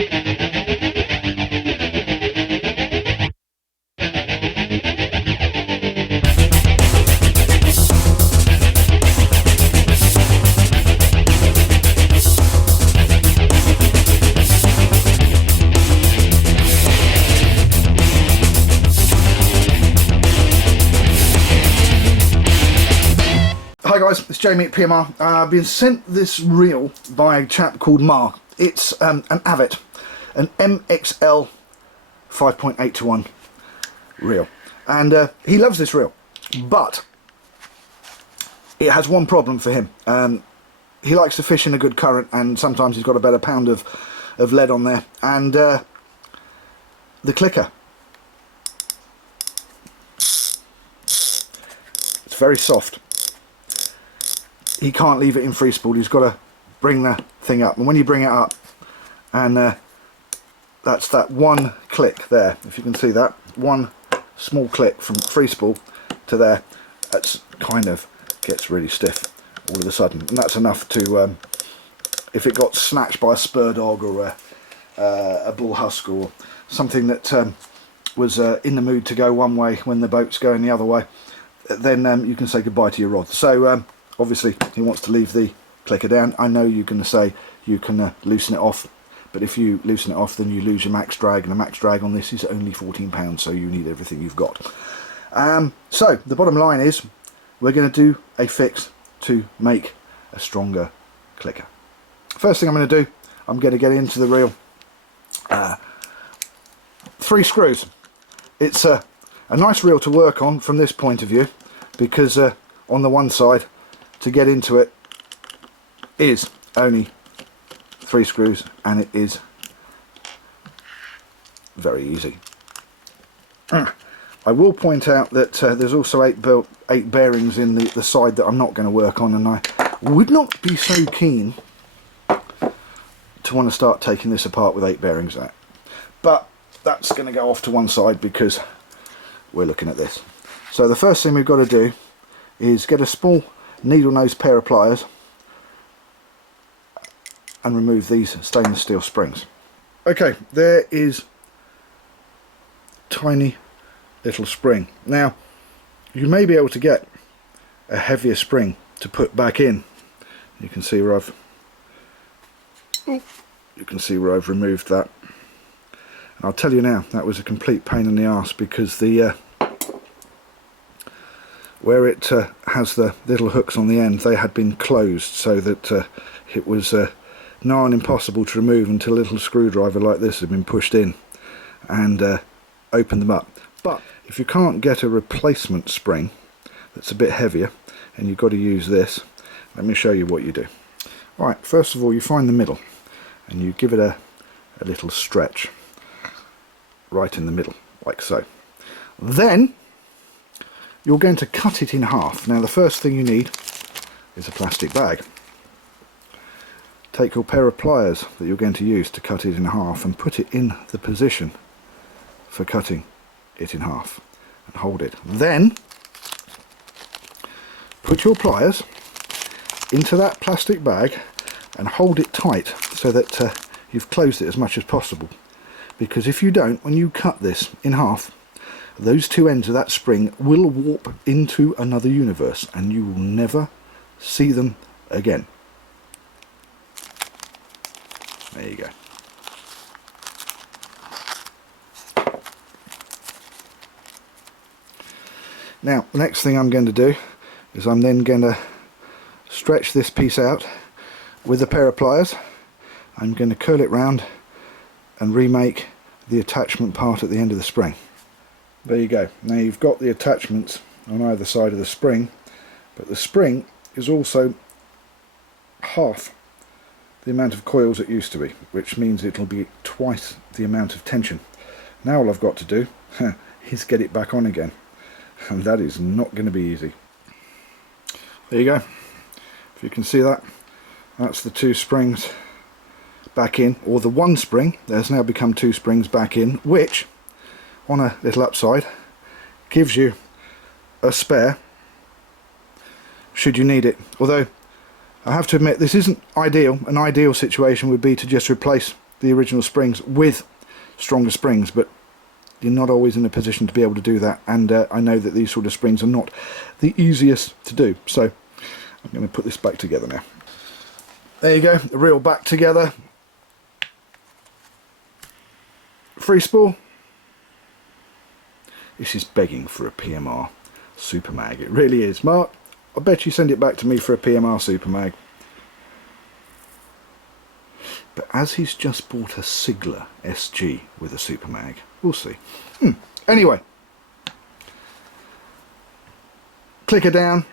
Hi guys, it's Jamie at PMR. I've been sent this reel by a chap called Mark. It's an Avet, an MXL 5.8 to 1 reel, and he loves this reel, but it has one problem for him. He likes to fish in a good current, and sometimes he's got a better pound of lead on there, and the clicker, it's very soft. He can't leave it in free spool. He's got to bring the thing up, and when you bring it up, and that's that one click there, if you can see that one small click from free spool to there, that's kind of gets really stiff all of a sudden, and that's enough to if it got snatched by a spur dog or a bull husk or something that was in the mood to go one way when the boat's going the other way, then you can say goodbye to your rod. So obviously he wants to leave the clicker down. I know you're going to say you can loosen it off, but if you loosen it off then you lose your max drag, and the max drag on this is only 14 pounds, so you need everything you've got. So the bottom line is we're going to do a fix to make a stronger clicker. First thing I'm going to do, I'm going to get into the reel 3 screws. It's a nice reel to work on from this point of view, because on the one side to get into it is only 3 screws, and it is very easy. I will point out that there's also 8 bearings in the side that I'm not going to work on, and I would not be so keen to want to start taking this apart with 8 bearings out, but that's going to go off to one side because we're looking at this. So the first thing we've got to do is get a small needle nose pair of pliers and remove these stainless steel springs. Okay, there is tiny little spring. Now you may be able to get a heavier spring to put back in. You can see where I've removed that, and I'll tell you now, that was a complete pain in the arse, because the where it has the little hooks on the end, they had been closed, so that it was nigh on impossible to remove until a little screwdriver like this had been pushed in and opened them up. But if you can't get a replacement spring that's a bit heavier and you've got to use this, let me show you what you do. Right, first of all you find the middle and you give it a little stretch right in the middle, like so. Then you're going to cut it in half. Now the first thing you need is a plastic bag. Take your pair of pliers that you're going to use to cut it in half and put it in the position for cutting it in half, and hold it. Then put your pliers into that plastic bag and hold it tight so that you've closed it as much as possible, because if you don't, when you cut this in half, those 2 ends of that spring will warp into another universe and you will never see them again. There you go. Now the next thing I'm going to do is I'm then going to stretch this piece out with a pair of pliers. I'm going to curl it round and remake the attachment part at the end of the spring. There you go. Now you've got the attachments on either side of the spring, but the spring is also half the amount of coils it used to be, which means it'll be twice the amount of tension. Now all I've got to do is get it back on again, and that is not going to be easy. There you go. If you can see that, that's the 2 springs back in, or the 1 spring. There's now become 2 springs back in, which on a little upside gives you a spare should you need it. Although I have to admit, this isn't ideal. An ideal situation would be to just replace the original springs with stronger springs, but you're not always in a position to be able to do that, and I know that these sort of springs are not the easiest to do, so I'm going to put this back together now. There you go, the reel back together. Free spool. This is begging for a PMR Super Mag, it really is. Mark, I bet you send it back to me for a PMR Super Mag. But as he's just bought a Sigler SG with a Super Mag, we'll see. Anyway, clicker down.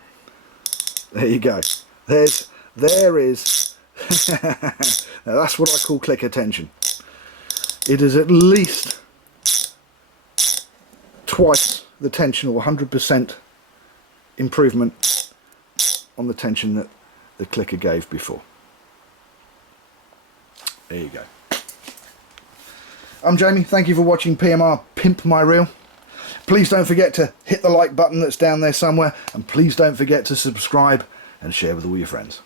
There you go. There is. Now that's what I call clicker tension. It is at least twice the tension, or 100% improvement on the tension that the clicker gave before. There you go. I'm Jamie, thank you for watching PMR Pimp My Reel. Please don't forget to hit the like button that's down there somewhere, and please don't forget to subscribe and share with all your friends.